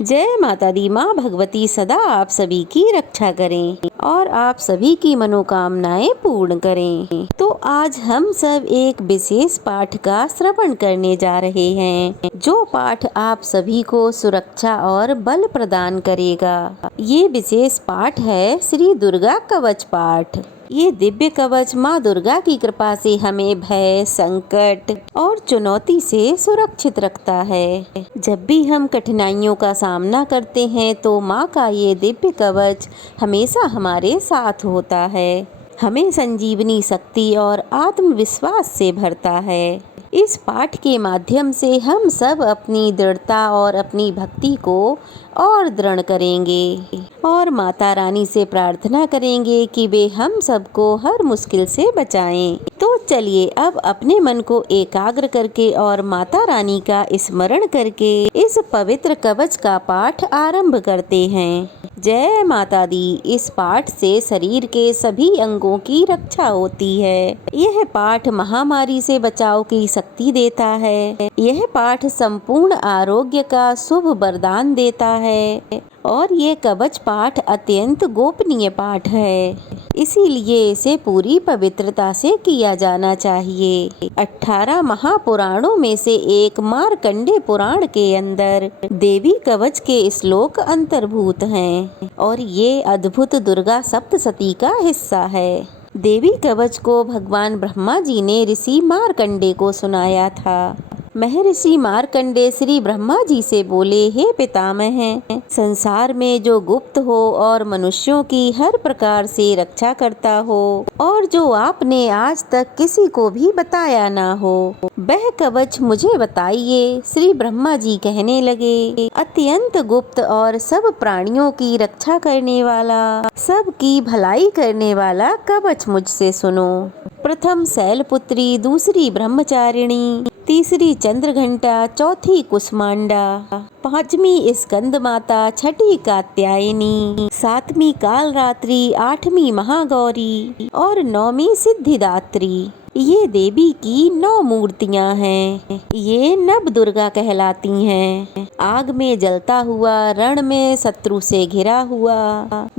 जय माता दी। माँ भगवती सदा आप सभी की रक्षा करें और आप सभी की मनोकामनाएं पूर्ण करें। तो आज हम सब एक विशेष पाठ का श्रवण करने जा रहे हैं, जो पाठ आप सभी को सुरक्षा और बल प्रदान करेगा। ये विशेष पाठ है श्री दुर्गा कवच पाठ। ये दिव्य कवच माँ दुर्गा की कृपा से हमें भय, संकट और चुनौती से सुरक्षित रखता है। जब भी हम कठिनाइयों का सामना करते हैं तो माँ का ये दिव्य कवच हमेशा हमारे साथ होता है, हमें संजीवनी शक्ति और आत्मविश्वास से भरता है। इस पाठ के माध्यम से हम सब अपनी दृढ़ता और अपनी भक्ति को और दृढ़ करेंगे और माता रानी से प्रार्थना करेंगे कि वे हम सबको हर मुश्किल से बचाएं। तो चलिए अब अपने मन को एकाग्र करके और माता रानी का स्मरण करके इस पवित्र कवच का पाठ आरंभ करते हैं। जय माता दी। इस पाठ से शरीर के सभी अंगों की रक्षा होती है। यह पाठ महामारी से बचाव की शक्ति देता है। यह पाठ संपूर्ण आरोग्य का शुभ वरदान देता है और ये कवच पाठ अत्यंत गोपनीय पाठ है, इसीलिए इसे पूरी पवित्रता से किया जाना चाहिए। 18 महापुराणों में से एक मार्कंडे पुराण के अंदर देवी कवच के श्लोक अंतर्भूत हैं और ये अद्भुत दुर्गा सप्तशती का हिस्सा है। देवी कवच को भगवान ब्रह्मा जी ने ऋषि मार्कंडे को सुनाया था। महर्षि मार्कंडे श्री ब्रह्मा जी से बोले, हे पितामह, संसार में जो गुप्त हो और मनुष्यों की हर प्रकार से रक्षा करता हो और जो आपने आज तक किसी को भी बताया ना हो, वह कवच मुझे बताइए। श्री ब्रह्मा जी कहने लगे, अत्यंत गुप्त और सब प्राणियों की रक्षा करने वाला, सबकी भलाई करने वाला कवच मुझसे सुनो। प्रथम शैलपुत्री, दूसरी ब्रह्मचारिणी, तीसरी चंद्रघंटा, चौथी कुसमांडा, पांचवी स्कंद माता, छठी कात्यायनी, सातवीं कालरात्रि, आठवीं महागौरी और नौवीं सिद्धिदात्री। ये देवी की 9 मूर्तियां हैं। ये नव दुर्गा कहलाती हैं। आग में जलता हुआ, रण में शत्रु से घिरा हुआ,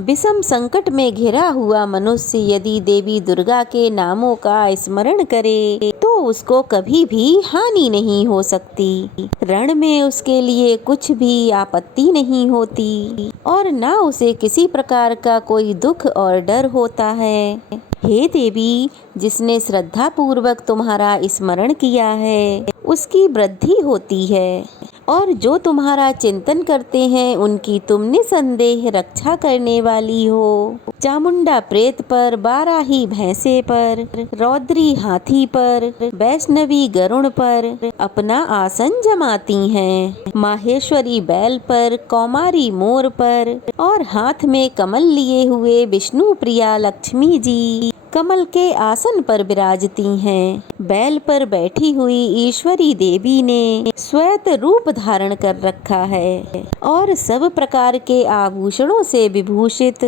विषम संकट में घिरा हुआ मनुष्य यदि देवी दुर्गा के नामों का स्मरण करे तो उसको कभी भी हानि नहीं हो सकती। रण में उसके लिए कुछ भी आपत्ति नहीं होती और ना उसे किसी प्रकार का कोई दुख और डर होता है। हे देवी, जिसने श्रद्धा पूर्वक तुम्हारा स्मरण किया है उसकी वृद्धि होती है और जो तुम्हारा चिंतन करते हैं उनकी तुम निसंदेह रक्षा करने वाली हो। चामुंडा प्रेत पर, बाराही भैंसे पर, रौद्री हाथी पर, वैष्णवी गरुड़ पर अपना आसन जमाती हैं। माहेश्वरी बैल पर, कौमारी मोर पर और हाथ में कमल लिए हुए विष्णु प्रिया लक्ष्मी जी कमल के आसन पर विराजती हैं। बैल पर बैठी हुई ईश्वरी देवी ने श्वेत रूप धारण कर रखा है और सब प्रकार के आभूषणों से विभूषित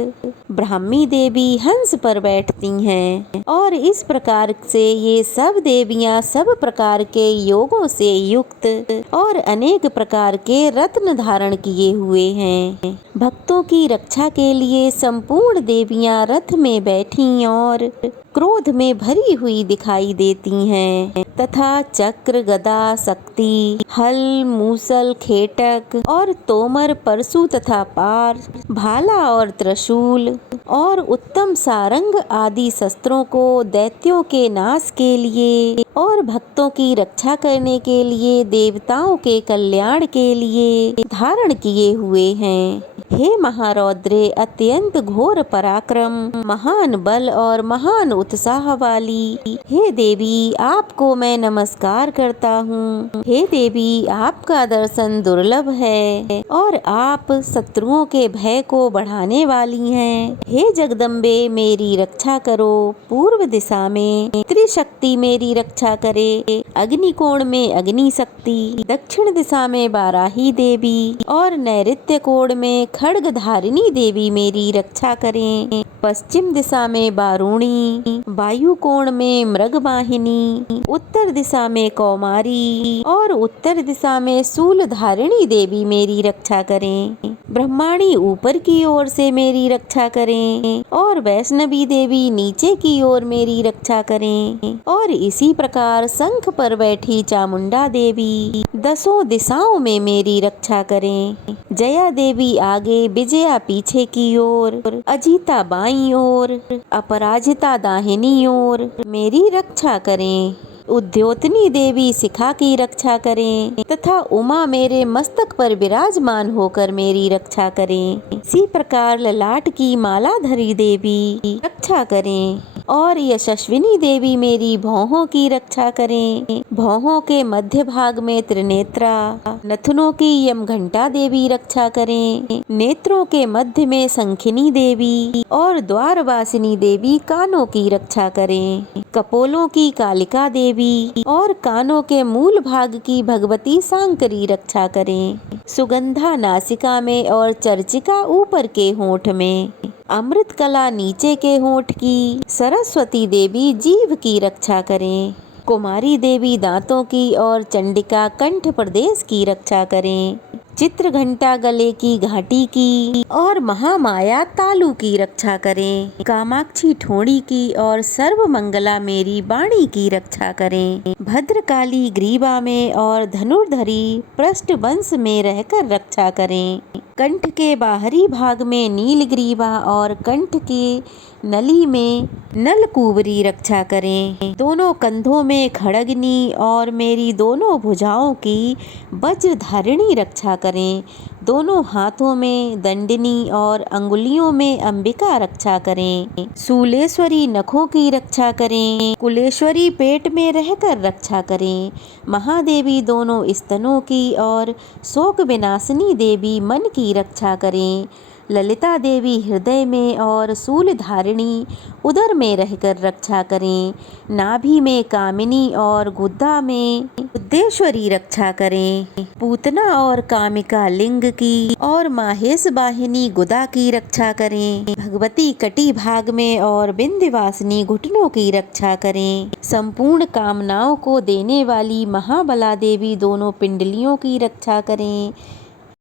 ब्राह्मी देवी हंस पर बैठती हैं और इस प्रकार से ये सब देवियां सब प्रकार के योगों से युक्त और अनेक प्रकार के रत्न धारण किए हुए हैं। भक्तों की रक्षा के लिए संपूर्ण देवियां रथ में बैठी और क्रोध में भरी हुई दिखाई देती हैं तथा चक्र, गदा, शक्ति, हल, मूसल, खेटक और तोमर, परशु तथा पार, भाला और त्रिशूल और उत्तम सारंग आदि शस्त्रों को दैत्यों के नाश के लिए और भक्तों की रक्षा करने के लिए, देवताओं के कल्याण के लिए धारण किए हुए हैं। हे महारौद्रे, अत्यंत घोर पराक्रम, महान बल और महान उत्साह वाली हे देवी, आपको मैं नमस्कार करता हूँ। हे देवी, आपका दर्शन दुर्लभ है और आप शत्रुओं के भय को बढ़ाने वाली हैं। हे जगदम्बे, मेरी रक्षा करो। पूर्व दिशा में त्रिशक्ति मेरी रक्षा करे। अग्निकोण में अग्नि शक्ति, दक्षिण दिशा में बाराही देवी और नैऋत्य कोण में खड्ग धारिणी देवी मेरी रक्षा करें। पश्चिम दिशा में बारूणी, वायु कोण में मृगवाहिनी, उत्तर दिशा में कौमारी और उत्तर दिशा में शूल धारिणी देवी मेरी रक्षा करें। ब्रह्माणी ऊपर की ओर से मेरी रक्षा करें और वैष्णवी देवी नीचे की ओर मेरी रक्षा करें। और इसी प्रकार शंख पर बैठी चामुंडा देवी दसों दिशाओं में मेरी रक्षा करें। जया देवी आगे, विजया पीछे की ओर, अजीता बाईं ओर, अपराजिता दाहिनी ओर मेरी रक्षा करें। उद्योतनी देवी शिखा की रक्षा करें तथा उमा मेरे मस्तक पर विराजमान होकर मेरी रक्षा करें। इसी प्रकार ललाट की मालाधरी देवी रक्षा करें और यशस्विनी देवी मेरी भौहों की रक्षा करें। भौहों के मध्य भाग में त्रिनेत्रा, नथुनों की यमघंटा देवी रक्षा करें। नेत्रों के मध्य में शंखिनी देवी और द्वारवासिनी देवी कानों की रक्षा करें। कपोलों की कालिका देवी और कानों के मूल भाग की भगवती सांकरी रक्षा करें। सुगंधा नासिका में और चर्चिका ऊपर के होंठ में, अमृत कला नीचे के होंठ की, सरस्वती देवी जीभ की रक्षा करें। कुमारी देवी दांतों की और चंडिका कंठ प्रदेश की रक्षा करें। चित्र घंटा गले की घाटी की और महामाया तालू की रक्षा करें। कामाक्षी ठोड़ी की और सर्व मंगला मेरी वाणी की रक्षा करें। भद्रकाली ग्रीवा में और धनुर्धरी पृष्ठ वंश में रहकर रक्षा करें। कंठ के बाहरी भाग में नीलग्रीवा और कंठ के नली में नलकुबरी रक्षा करें। दोनों कंधों में खड़गनी और मेरी दोनों भुजाओं की वज्रधारिणी रक्षा करें। दोनों हाथों में दंडनी और अंगुलियों में अंबिका रक्षा करें। शूलेश्वरी नखों की रक्षा करें। कुलेश्वरी पेट में रहकर रक्षा करें। महादेवी दोनों स्तनों की और शोक विनाशिनी देवी मन की रक्षा करें। ललिता देवी हृदय में और शूल धारिणी उदर में रहकर रक्षा करें। नाभि में कामिनी और गुद्दा में बुद्धेश्वरी रक्षा करें। पूतना और कामिका लिंग की और माहेश वाहिनी गुदा की रक्षा करें। भगवती कटी भाग में और विंध्यवासिनी घुटनों की रक्षा करें। संपूर्ण कामनाओं को देने वाली महाबला देवी दोनों पिंडलियों की रक्षा करें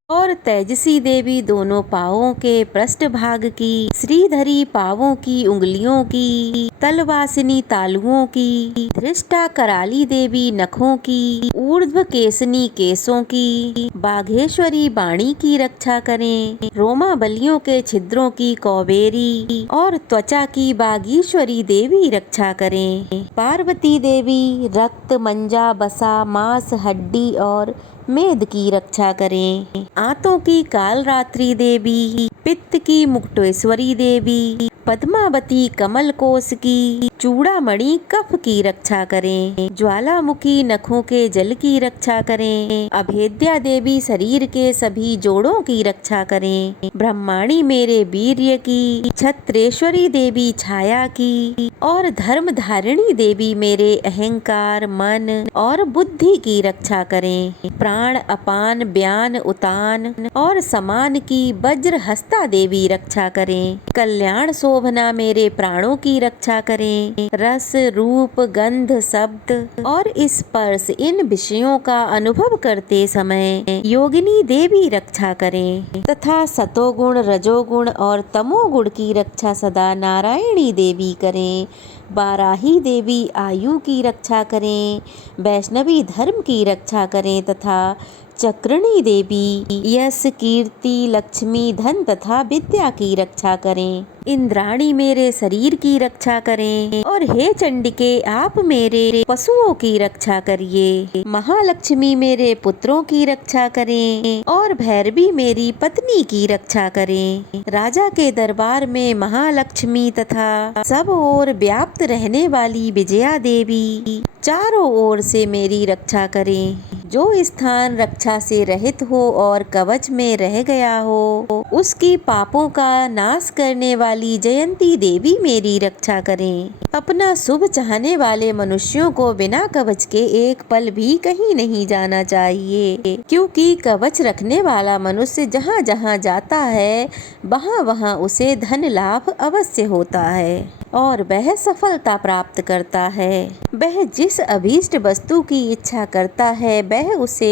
और तेजसी देवी दोनों पांवों के पृष्ठ भाग की, श्रीधरी पांवों की उंगलियों की, तलवासिनी तालुओं की, धृष्टा कराली देवी नखों की, ऊर्ध्व केसनी केसों की, बाघेश्वरी बाणी की रक्षा करें। रोमा बलियों के छिद्रों की कौबेरी और त्वचा की बागीश्वरी देवी रक्षा करें। पार्वती देवी रक्त, मंजा, बसा, मांस, हड्डी और मेद की रक्षा करें। आंतों की कालरात्रि देवी, पित्त की मुक्तेश्वरी देवी, पद्मावती कमल कोश की, चूड़ामणि कफ की रक्षा करें। ज्वालामुखी नखों के जल की रक्षा करें। अभेद्या देवी शरीर के सभी जोड़ों की रक्षा करें। ब्रह्माणी मेरे वीर्य की, छत्रेश्वरी देवी छाया की और धर्म धारिणी देवी मेरे अहंकार, मन और बुद्धि की रक्षा करें। प्राण, अपान, व्यान, उतान और समान की वज्र हस्ता देवी रक्षा करें। कल्याण शोभना मेरे प्राणों की रक्षा करें। रस, रूप, गंध, शब्द और स्पर्श इन विषयों का अनुभव करते समय योगिनी देवी रक्षा करें तथा सतोगुण, रजोगुण और तमोगुण की रक्षा सदा नारायणी देवी करें। बाराही देवी आयु की रक्षा करें। वैष्णवी धर्म की रक्षा करें तथा चक्रणी देवी यश, कीर्ति, लक्ष्मी, धन तथा विद्या की रक्षा करें। इंद्राणी मेरे शरीर की रक्षा करें और हे चंडिके आप मेरे पशुओं की रक्षा करिए। महालक्ष्मी मेरे पुत्रों की रक्षा करें और भैरवी मेरी पत्नी की रक्षा करें। राजा के दरबार में महालक्ष्मी तथा सब ओर व्याप्त रहने वाली विजया देवी चारों ओर से मेरी रक्षा करें। जो स्थान रक्षा से रहित हो और कवच में रह गया हो उसकी पापों का नाश करने वाली वाली जयंती देवी मेरी रक्षा करें। अपना शुभ चाहने वाले मनुष्यों को बिना कवच के एक पल भी कहीं नहीं जाना चाहिए, क्योंकि कवच रखने वाला मनुष्य जहाँ जहाँ जाता है वहाँ वहाँ उसे धन लाभ अवश्य होता है और वह सफलता प्राप्त करता है। वह जिस अभीष्ट वस्तु की इच्छा करता है वह उसे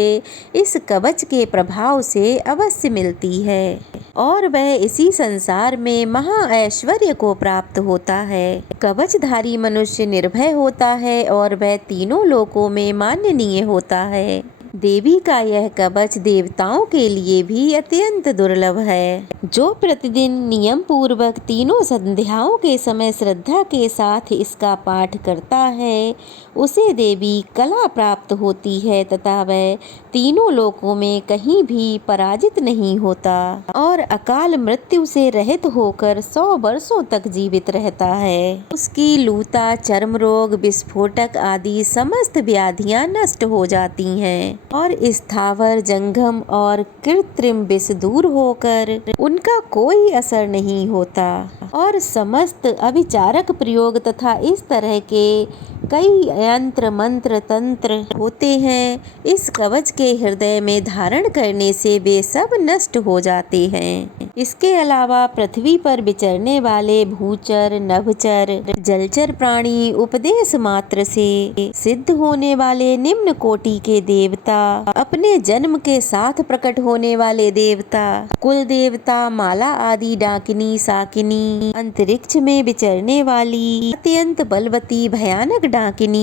इस कवच के प्रभाव से अवश्य मिलती है और वह इसी संसार में महा ऐश्वर्य को प्राप्त होता है। कवचधारी मनुष्य निर्भय होता है और वह तीनों लोकों में माननीय होता है। देवी का यह कवच देवताओं के लिए भी अत्यंत दुर्लभ है। जो प्रतिदिन नियम पूर्वक तीनों संध्याओं के समय श्रद्धा के साथ इसका पाठ करता है उसे देवी कला प्राप्त होती है तथा वह तीनों लोकों में कहीं भी पराजित नहीं होता और अकाल मृत्यु से रहित होकर 100 वर्षों तक जीवित रहता है। उसकी लूता, चर्म रोग, विस्फोटक आदि समस्त व्याधियां नष्ट हो जाती हैं और स्थावर, जंगम और कृत्रिम विष दूर होकर उनका कोई असर नहीं होता और समस्त अभिचारक प्रयोग तथा इस तरह के कई यंत्र मंत्र तंत्र होते हैं इस कवच के हृदय में धारण करने से वे सब नष्ट हो जाते हैं। इसके अलावा पृथ्वी पर विचरने वाले भूचर, नभचर, जलचर प्राणी, उपदेश मात्र से सिद्ध होने वाले निम्न कोटि के देवता, अपने जन्म के साथ प्रकट होने वाले देवता, कुल देवता, माला आदि डाकिनी, साकिनी, अंतरिक्ष में विचरने वाली अत्यंत बलवती भयानक डाकिनी,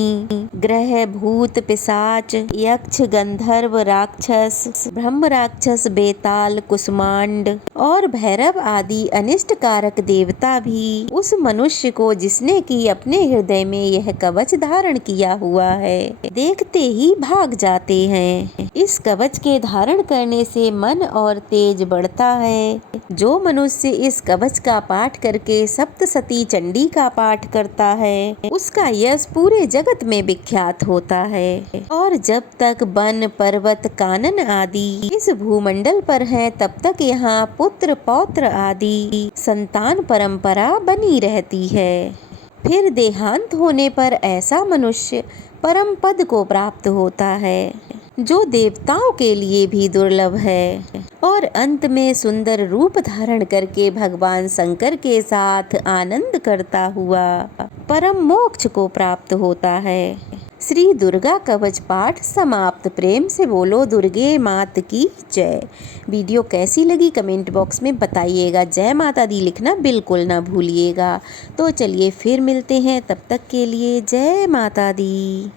ग्रह, भूत, पिशाच, यक्ष, गंधर्व, राक्षस, ब्रह्म राक्षस, बेताल, कुष्मांड और भैरव आदि अनिष्ट कारक देवता भी उस मनुष्य को जिसने की अपने हृदय में यह कवच धारण किया हुआ है देखते ही भाग जाते हैं। इस कवच के धारण करने से मन और तेज बढ़ता है। जो मनुष्य इस कवच का पाठ करके सप्तसती चंडी का पाठ करता है उसका यश पूरे जगत में विख्यात होता है और जब तक वन, पर्वत, कानन आदि इस भूमंडल पर हैं तब तक यहाँ पुत्र, पौत्र आदि संतान परंपरा बनी रहती है। फिर देहांत होने पर ऐसा मनुष्य परम पद को प्राप्त होता है जो देवताओं के लिए भी दुर्लभ है और अंत में सुंदर रूप धारण करके भगवान शंकर के साथ आनंद करता हुआ परम मोक्ष को प्राप्त होता है। श्री दुर्गा कवच पाठ समाप्त। प्रेम से बोलो दुर्गे मात की जय। वीडियो कैसी लगी कमेंट बॉक्स में बताइएगा। जय माता दी लिखना बिल्कुल ना भूलिएगा। तो चलिए फिर मिलते हैं, तब तक के लिए जय माता दी।